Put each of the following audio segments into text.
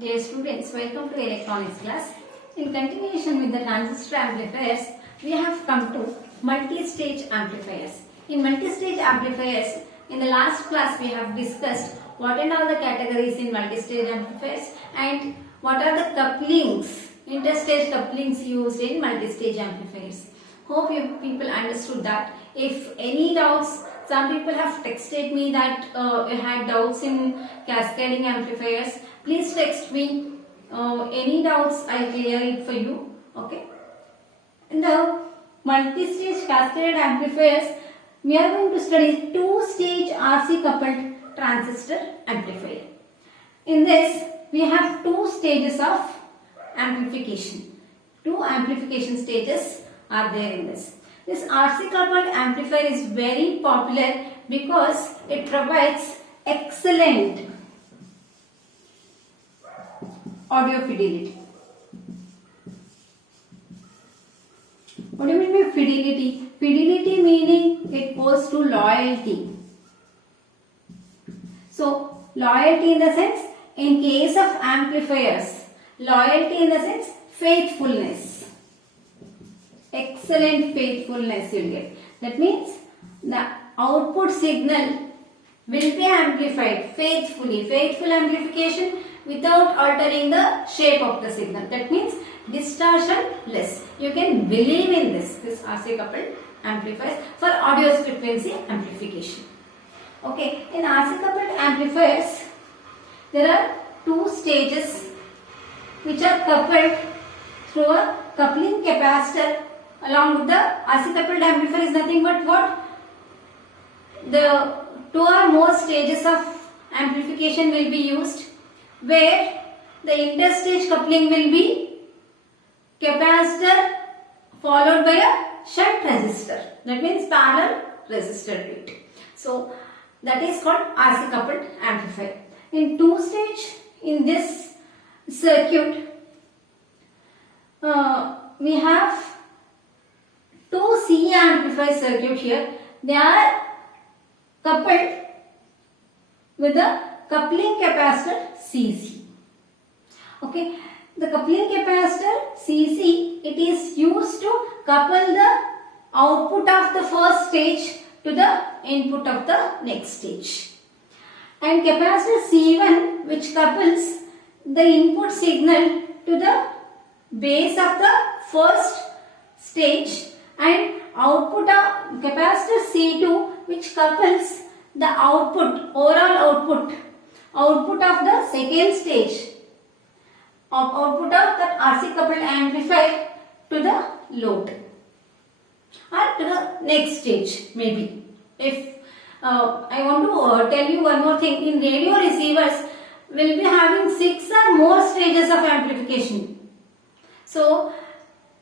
Dear students, welcome to electronics class. In continuation with the transistor amplifiers, we have come to multi-stage amplifiers. In multi-stage amplifiers, in the last class we have discussed what and all the categories in multi-stage amplifiers and what are the couplings, interstage couplings used in multi-stage amplifiers. Hope you people understood that. If any doubts, some people have texted me that you had doubts in cascading amplifiers. Please text me any doubts. I'll clear it for you. Okay. In the multi-stage cascaded amplifiers, we are going to study two-stage RC coupled transistor amplifier. In this, we have two stages of amplification. Two amplification stages are there in this. This RC coupled amplifier is very popular because it provides excellent audio fidelity. What do you mean by fidelity? Fidelity meaning it goes to loyalty. So, loyalty in the sense, in case of amplifiers, loyalty in the sense faithfulness. Excellent faithfulness you will get. That means the output signal will be amplified faithfully. Faithful amplification without altering the shape of the signal. That means distortion less. You can believe in this RC coupled amplifiers for audio frequency amplification. Okay, in RC coupled amplifiers, there are two stages which are coupled through a coupling capacitor. Along with the RC coupled amplifier is nothing but what? The two or more stages of amplification will be used, where the interstage coupling will be capacitor followed by a shunt resistor. That means parallel resistor to it. So that is called RC coupled amplifier. In two stage, in this circuit, we have two C amplifier circuit here. They are coupled with the coupling capacitor CC. Okay, the coupling capacitor CC, it is used to couple the output of the first stage to the input of the next stage. And capacitor C1, which couples the input signal to the base of the first stage, and output of capacitor C2, which couples the output, overall output of the second stage, of output of that RC coupled amplifier to the load or to the next stage maybe. If I want to tell you one more thing, in radio receivers we will be having 6 or more stages of amplification. So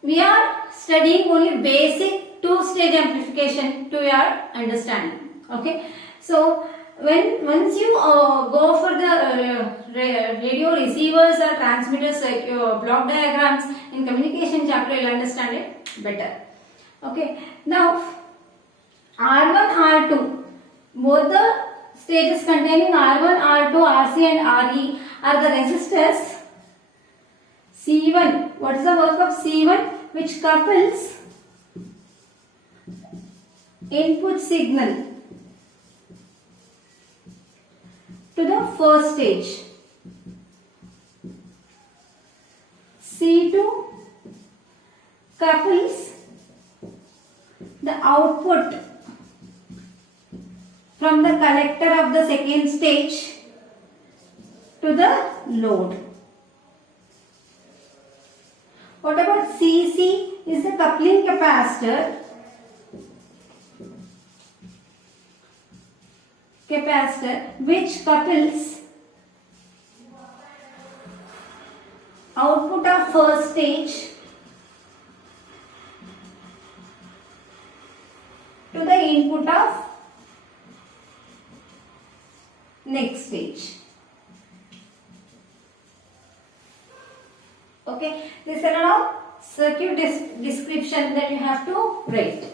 we are studying only basic two-stage amplification to your understanding. Okay. So once you go for the radio receivers or transmitters block diagrams in communication chapter, you will understand it better. Okay. Now R1, R2, both the stages containing R1, R2, RC and RE are the resistors. C1, what is the work of C1? Which couples input signal to the first stage. C2 couples the output from the collector of the second stage to the load. What about CC is the coupling capacitor which couples output of first stage to the input of next stage. Okay, this is a circuit description that you have to write.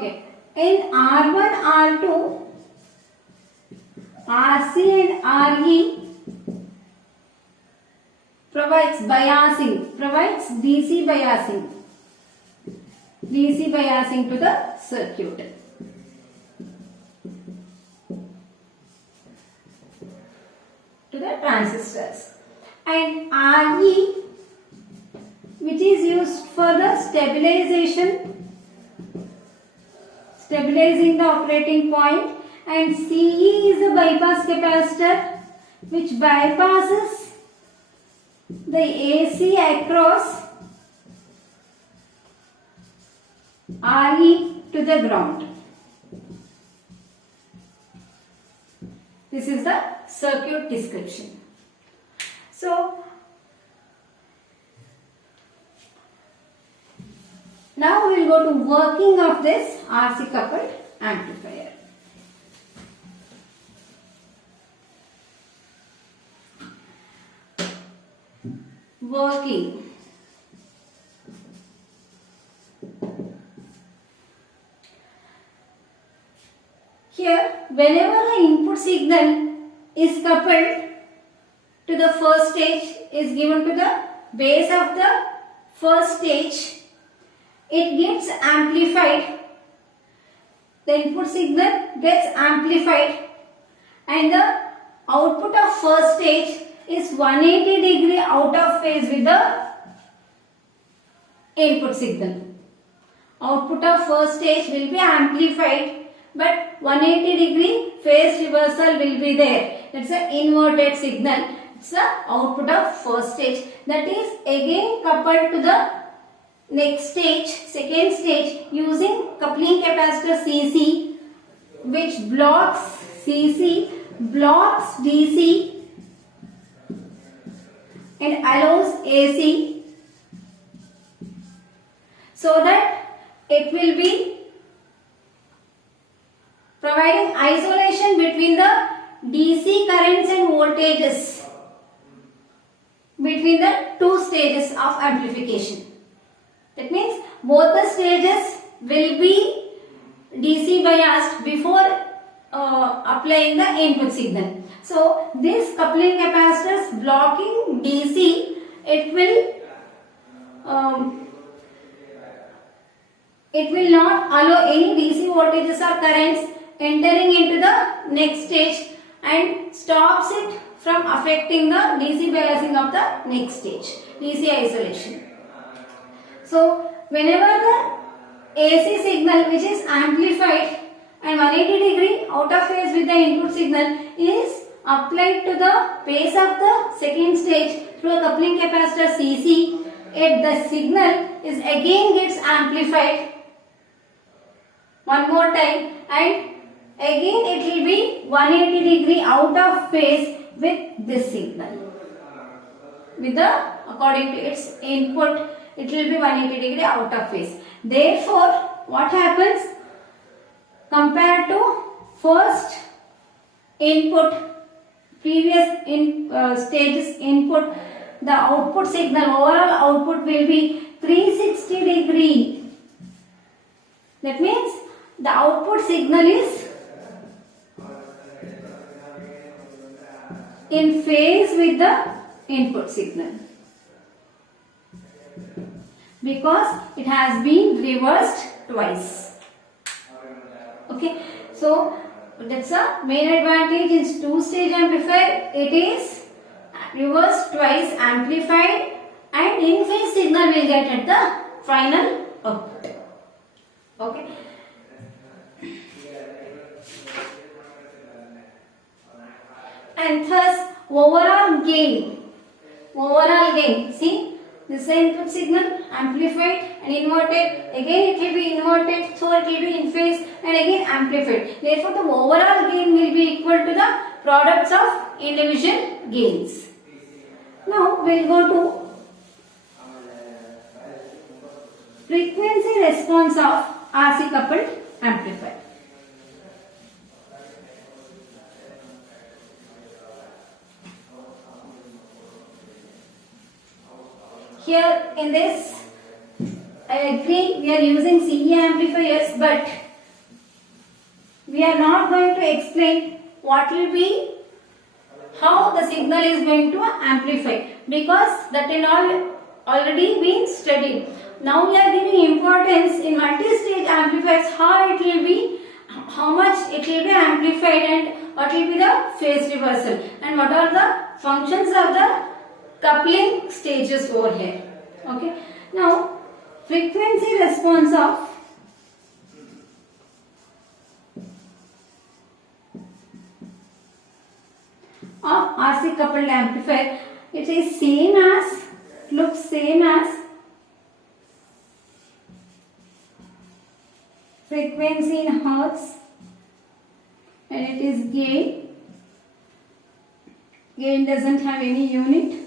Okay. In R1, R2, RC and RE provides DC biasing to the circuit. To the transistors. And RE, which is used for the stabilizing the operating point, and CE is a bypass capacitor which bypasses the AC across RE to the ground. This is the circuit description. So, now we will go to working of this RC coupled amplifier. Working. Here, whenever the input signal is coupled to the first stage, is given to the base of the first stage, it gets amplified. The input signal gets amplified and the output of first stage is 180 degree out of phase with the input signal. Output of first stage will be amplified, but 180 degree phase reversal will be there. That's an inverted signal. It's the output of first stage. That is again coupled to the next stage, second stage, using coupling capacitor CC, which blocks DC and allows AC, so that it will be providing isolation between the DC currents and voltages between the two stages of amplification. That means both the stages will be DC biased before applying the input signal. So this coupling capacitors blocking DC, it will not allow any DC voltages or currents entering into the next stage and stops it from affecting the DC biasing of the next stage, DC isolation. So whenever the AC signal which is amplified and 180 degree out of phase with the input signal is applied to the base of the second stage through a coupling capacitor CC, the signal is again gets amplified one more time and again it will be 180 degree out of phase with this signal. With the according to its input, it will be 180 degree out of phase. Therefore, what happens compared to first input, previous stages input, the output signal, overall output will be 360 degree. That means the output signal is in phase with the input signal, because it has been reversed twice. Okay, so that's a main advantage in two-stage amplifier. It is reversed twice, amplified, and in phase signal will get at the final output. Okay. And thus overall gain, see, this is the input signal amplified and inverted, again it will be inverted, so it will be in phase and again amplified. Therefore the overall gain will be equal to the products of individual gains. Now we will go to frequency response of RC coupled amplifier. Here in this, I agree we are using CE amplifiers, but we are not going to explain what will be, how the signal is going to amplify, because that in all already been studied. Now we are giving importance in multi-stage amplifiers, how it will be, how much it will be amplified, and what will be the phase reversal, and what are the functions of the coupling stages over here. Okay. Now frequency response of RC coupled amplifier, it is same as, looks same as frequency in hertz, and it is gain. Gain doesn't have any unit.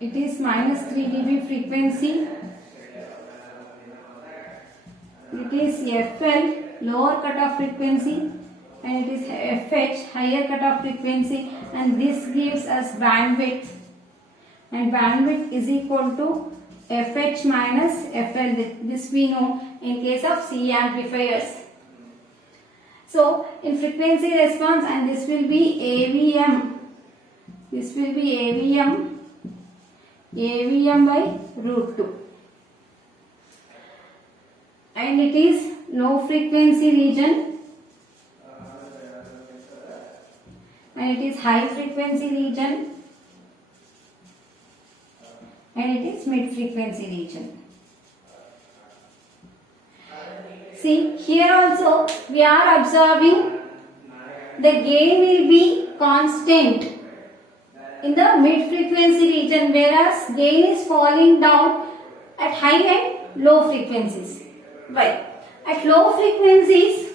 It is minus 3 dB frequency. It is FL, lower cutoff frequency, and it is FH, higher cutoff frequency, and this gives us bandwidth, and bandwidth is equal to FH minus FL. This we know in case of C amplifiers. So in frequency response, and this will be AVM. This will be AVM by root 2. And it is low frequency region, and it is high frequency region, and it is mid frequency region. See, here also we are observing the gain will be constant in the mid frequency region, whereas gain is falling down at high and low frequencies. Why? At low frequencies,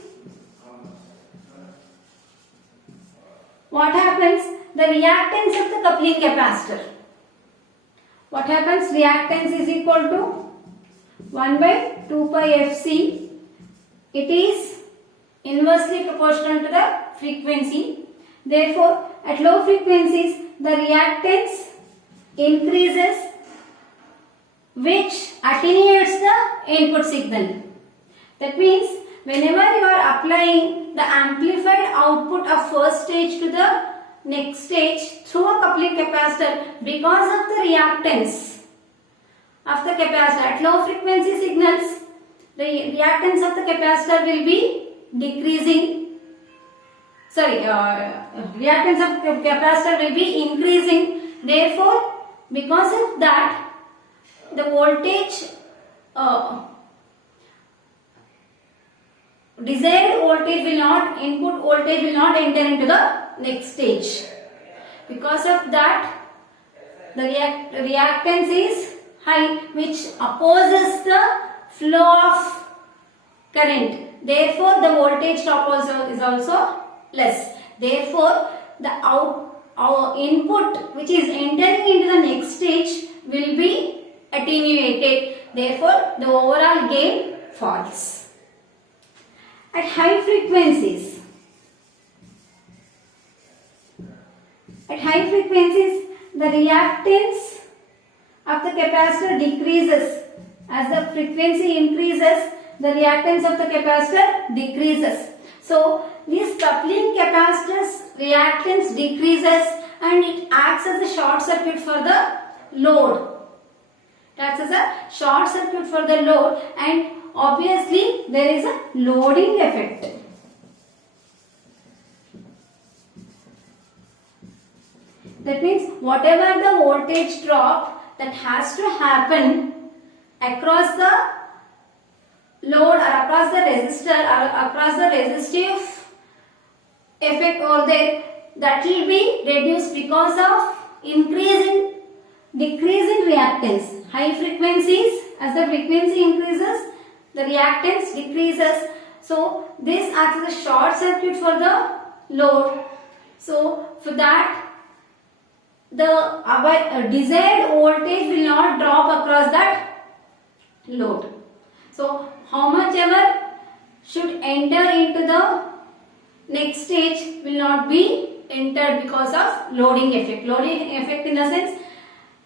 what happens? The reactance of the coupling capacitor. What happens? Reactance is equal to 1 by 2 pi Fc. It is inversely proportional to the frequency. Therefore, at low frequencies, the reactance increases, which attenuates the input signal. That means, whenever you are applying the amplified output of first stage to the next stage through a coupling capacitor, because of the reactance of the capacitor at low frequency signals, the reactance of the capacitor will be decreasing. Reactance of the capacitor will be increasing. Therefore, because of that, the voltage, desired voltage will not, input voltage will not enter into the next stage. Because of that, the reactance is high, which opposes the flow of current. Therefore, the voltage drop also is also less. Therefore, the our input which is entering into the next stage will be attenuated. Therefore, the overall gain falls. At high frequencies, the reactance of the capacitor decreases. As the frequency increases, the reactance of the capacitor decreases. So, this coupling capacitor's reactance decreases, and it acts as a short circuit for the load. It acts as a short circuit for the load, and obviously there is a loading effect. That means whatever the voltage drop that has to happen across the load or across the resistor or across the resistive effect over there, that will be reduced because of decrease in reactance. High frequencies, as the frequency increases, the reactance decreases. So this acts as a short circuit for the load. So for that, the desired voltage will not drop across that load. So how much ever should enter into the next stage will not be entered because of loading effect. Loading effect in the sense,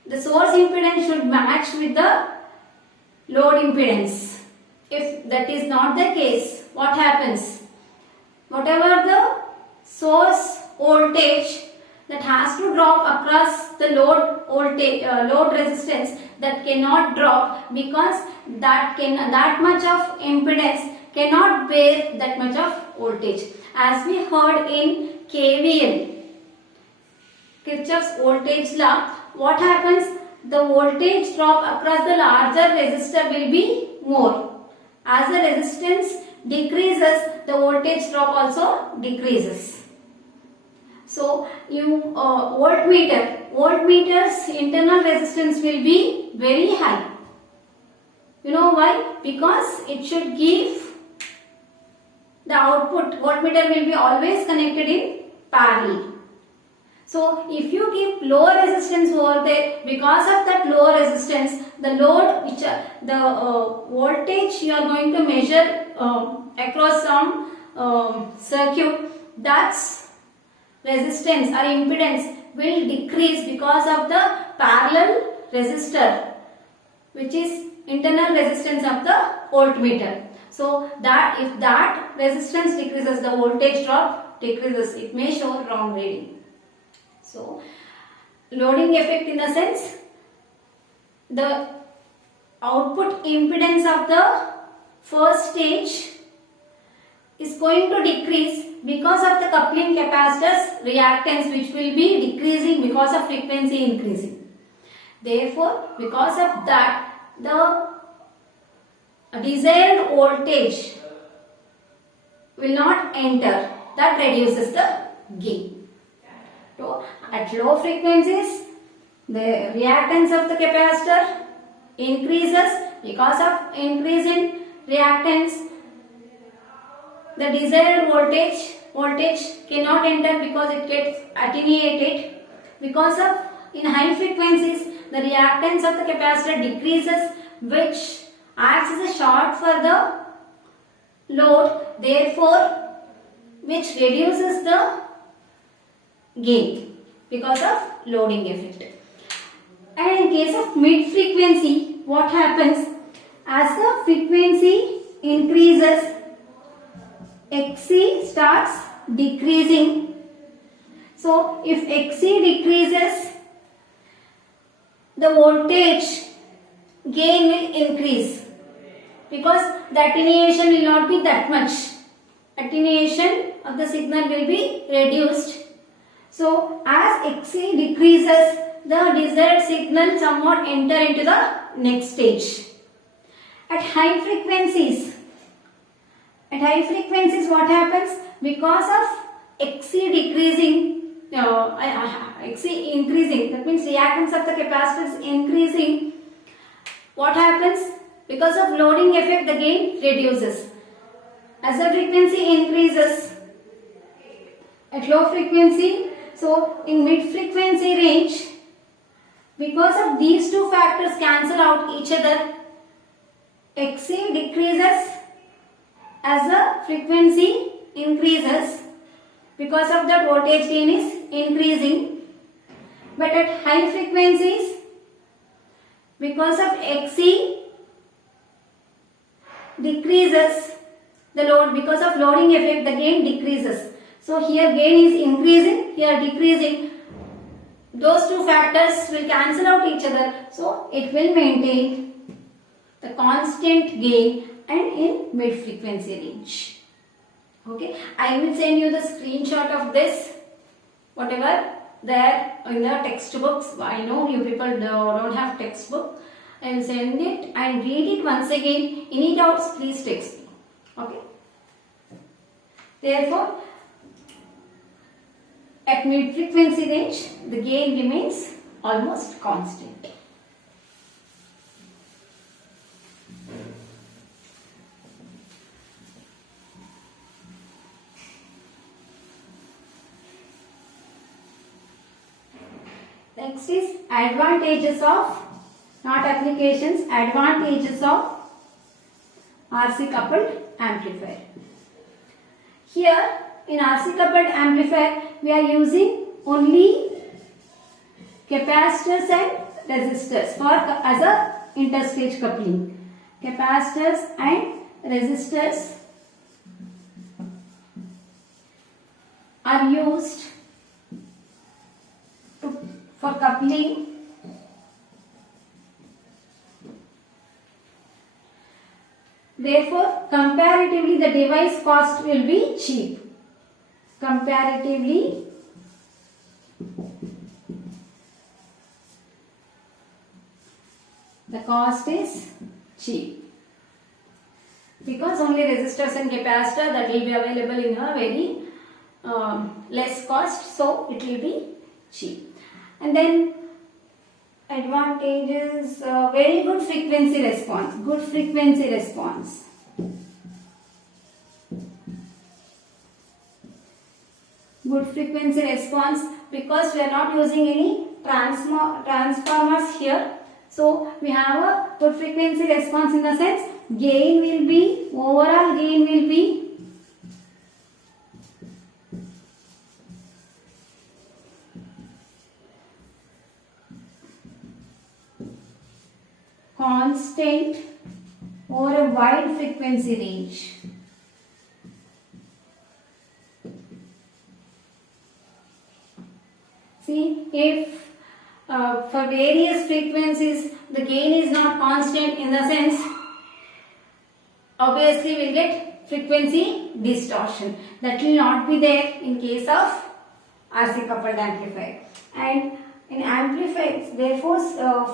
the source impedance should match with the load impedance. if that is not the case, what happens? Whatever the source voltage that has to drop across the load voltage, load resistance, that cannot drop because that much of impedance cannot bear that much of voltage. As we heard in KVL, Kirchhoff's voltage law, what happens? The voltage drop across the larger resistor will be more. As the resistance decreases, the voltage drop also decreases. So, voltmeter's internal resistance will be very high. You know why? Because it should give the output. Voltmeter will be always connected in parallel. So, if you keep lower resistance over there, because of that lower resistance, the load the voltage you are going to measure across some circuit, that's resistance or impedance will decrease because of the parallel resistor, which is internal resistance of the voltmeter. So that if that resistance decreases, the voltage drop decreases. It may show wrong reading. So loading effect, in the sense, the output impedance of the first stage is going to decrease because of the coupling capacitor's reactance, which will be decreasing because of frequency increasing. Therefore, because of that, the desired voltage will not enter. That reduces the gain. So, at low frequencies, the reactance of the capacitor increases. Because of increase in reactance, the desired voltage cannot enter because it gets attenuated. Because of in high frequencies, the reactance of the capacitor decreases, which acts as a short for the load, therefore which reduces the gain because of loading effect. And in case of mid frequency, what happens? As the frequency increases, Xc starts decreasing. So if Xc decreases, the voltage gain will increase because the attenuation will not be that much. Attenuation of the signal will be reduced. So as Xc decreases, the desired signal somewhat enter into the next stage. At high frequencies, what happens? Because of Xc decreasing, Xc increasing, that means reactance of the capacitor is increasing. What happens? Because of loading effect, the gain reduces. As the frequency increases at low frequency, so in mid frequency range, because of these two factors cancel out each other, Xc decreases as the frequency increases. Because of that, voltage gain is increasing. But at high frequencies, because of Xc decreases, the load, because of loading effect, the gain decreases. So here gain is increasing, here decreasing. Those two factors will cancel out each other. So it will maintain the constant gain and in mid frequency range. Okay, I will send you the screenshot of this, whatever there in the textbooks. I know you people don't have textbook. I will send it and read it once again. Any doubts, please text me. Okay. Therefore, at mid frequency range, the gain remains almost constant. Next is advantages of, not applications, advantages of RC coupled amplifier. Here in RC coupled amplifier, we are using only capacitors and resistors for as a interstage coupling. Capacitors and resistors are used for coupling therefore comparatively the device cost will be cheap. Comparatively the cost is cheap because only resistors and capacitor that will be available in a very less cost, so it will be cheap. And then advantages, very good frequency response, good frequency response. Good frequency response because we are not using any transformers here. So we have a good frequency response in the sense gain will be, overall gain will be constant over a wide frequency range. See, if for various frequencies the gain is not constant in the sense, obviously we will get frequency distortion. That will not be there in case of RC coupled amplifier. And in amplifiers, therefore,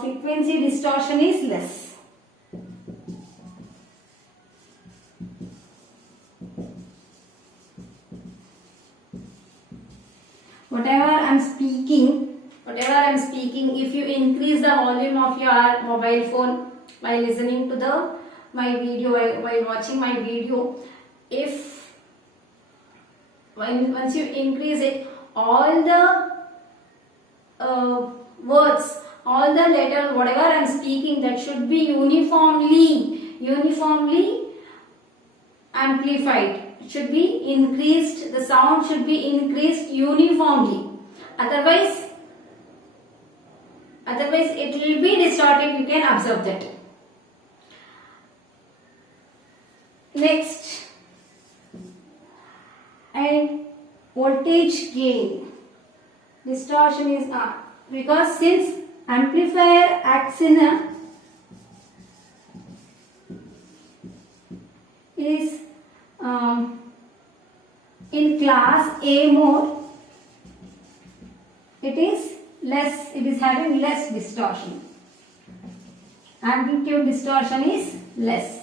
frequency distortion is less. Whatever I am speaking, if you increase the volume of your mobile phone while listening to my video, while watching my video, if once you increase it, all the words, all the letters, whatever I am speaking, that should be uniformly amplified. It should be increased, the sound should be increased uniformly. Otherwise it will be distorted, you can observe that. Next, and voltage gain. Distortion is because since amplifier acts in in class A mode, it is having less distortion. Amplitude distortion is less.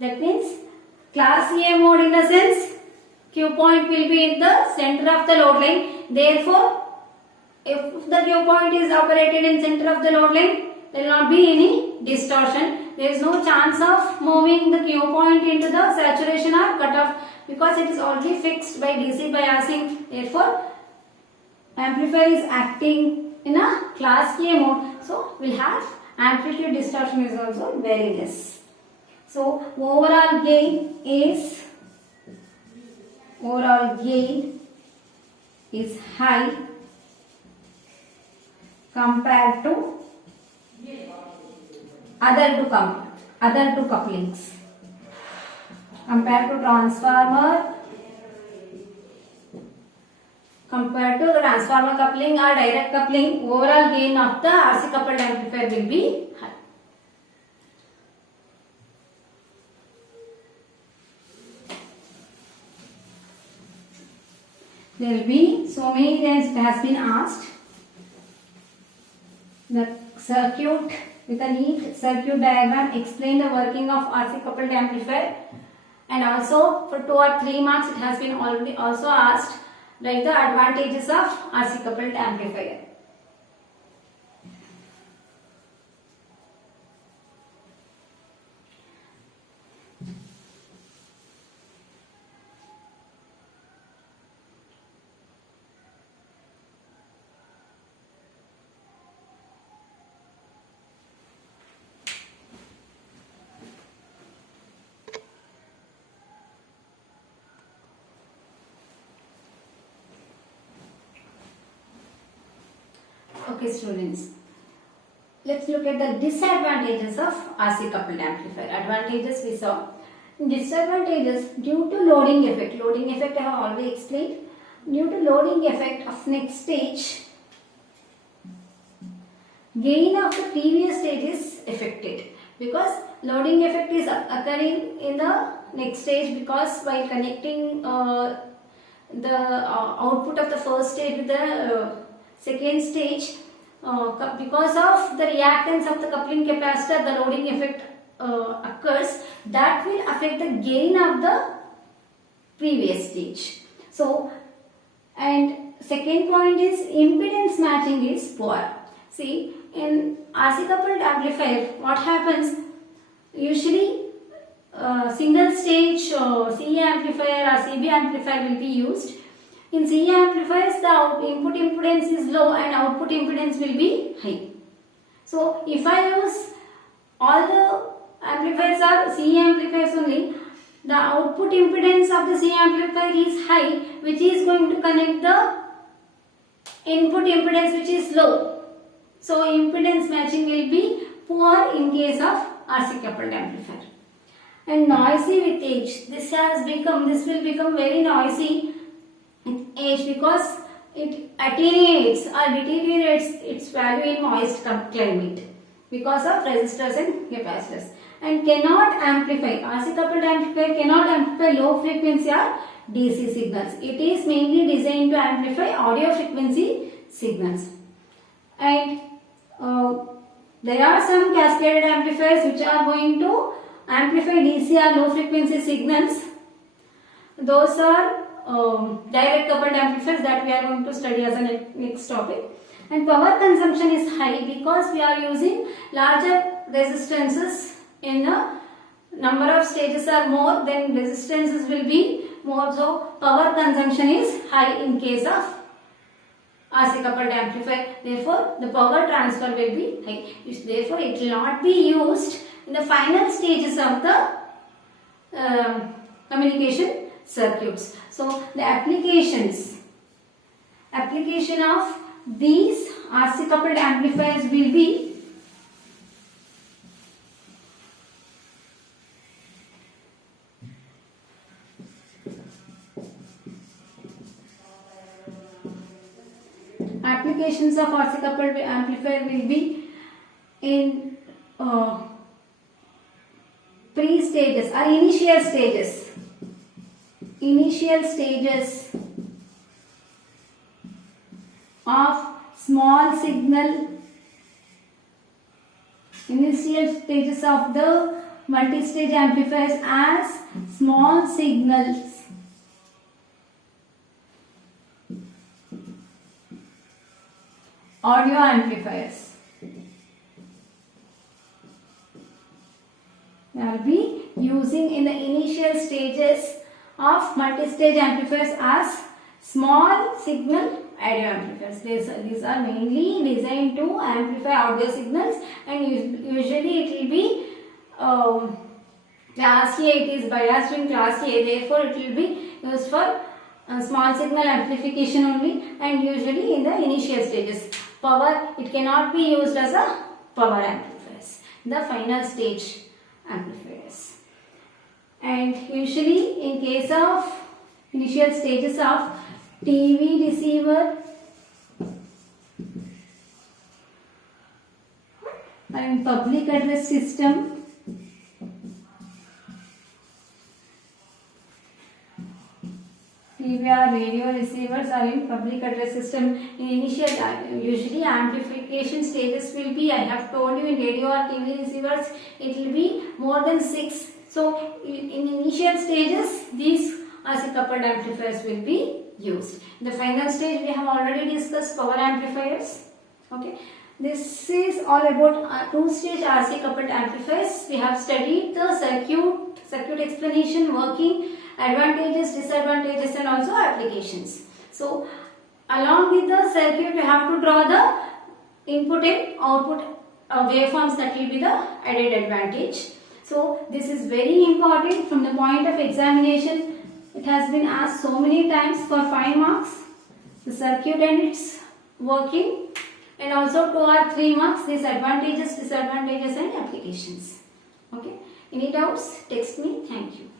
That means class A mode in the sense Q point will be in the center of the load line. Therefore, if the Q point is operated in center of the load line, there will not be any distortion. There is no chance of moving the Q point into the saturation or cutoff because it is already fixed by DC biasing. Therefore, amplifier is acting in a class A mode. So, we will have amplitude distortion is also very less. So, overall gain is high compared to other two couplings. Compared to transformer coupling or direct coupling, overall gain of the RC coupled amplifier will be high. There will be so many times it has been asked the circuit with a neat circuit diagram, explain the working of RC coupled amplifier, and also for 2 or 3 marks it has been already also asked like the advantages of RC coupled amplifier. Okay students, let's look at the disadvantages of RC coupled amplifier. Advantages we saw. Disadvantages due to loading effect. Loading effect I have already explained. Due to loading effect of next stage, gain of the previous stage is affected, because loading effect is occurring in the next stage, because while connecting the output of the first stage with the second stage, because of the reactance of the coupling capacitor, the loading effect occurs, that will affect the gain of the previous stage. So, and second point is impedance matching is poor. See, in RC coupled amplifier, what happens? Usually, single stage CE amplifier or CB amplifier will be used. In CE amplifiers, the input impedance is low and output impedance will be high. So, if I use all the amplifiers are CE amplifiers only, the output impedance of the CE amplifier is high, which is going to connect the input impedance which is low. So, impedance matching will be poor in case of RC coupled amplifier. And noisy with age. This will become very noisy with age, because it attenuates or deteriorates its value in moist climate because of resistors and capacitors, and cannot amplify. RC coupled amplifier cannot amplify low frequency or DC signals. It is mainly designed to amplify audio frequency signals. And there are some cascaded amplifiers which are going to amplify DC or low frequency signals. Those are direct coupled amplifiers that we are going to study as a next topic. And power consumption is high because we are using larger resistances. In the number of stages are more, then resistances will be more, so power consumption is high in case of RC coupled amplifier. Therefore, the power transfer will be high. Therefore, it will not be used in the final stages of the communication circuits. So, the application of these RC coupled amplifiers will be applications of RC coupled amplifier will be in pre-stages or initial stages of small signal, initial stages of the multi-stage amplifiers as small signals audio amplifiers. We will be using in the initial stages of multi-stage amplifiers as small signal audio amplifiers. These are mainly designed to amplify audio signals, and usually it will be class A. It is biased in class A, therefore it will be used for small signal amplification only, and usually in the initial stages. Power, it cannot be used as a power amplifiers, the final stage amplifiers. And usually in case of initial stages of TV receiver and public address system, TV or radio receivers are in public address system. In initial, usually amplification stages will be, I have told you, in radio or TV receivers it will be more than 6. So in initial stages these RC coupled amplifiers will be used. In the final stage we have already discussed power amplifiers. Okay, this is all about two-stage RC coupled amplifiers. We have studied the circuit explanation, working, advantages, disadvantages, and also applications. So along with the circuit we have to draw the input and output waveforms. That will be the added advantage. So this is very important from the point of examination. It has been asked so many times for 5 marks. The circuit and its working, and also 2 or 3 marks, these advantages, disadvantages and applications. Okay. Any doubts? Text me. Thank you.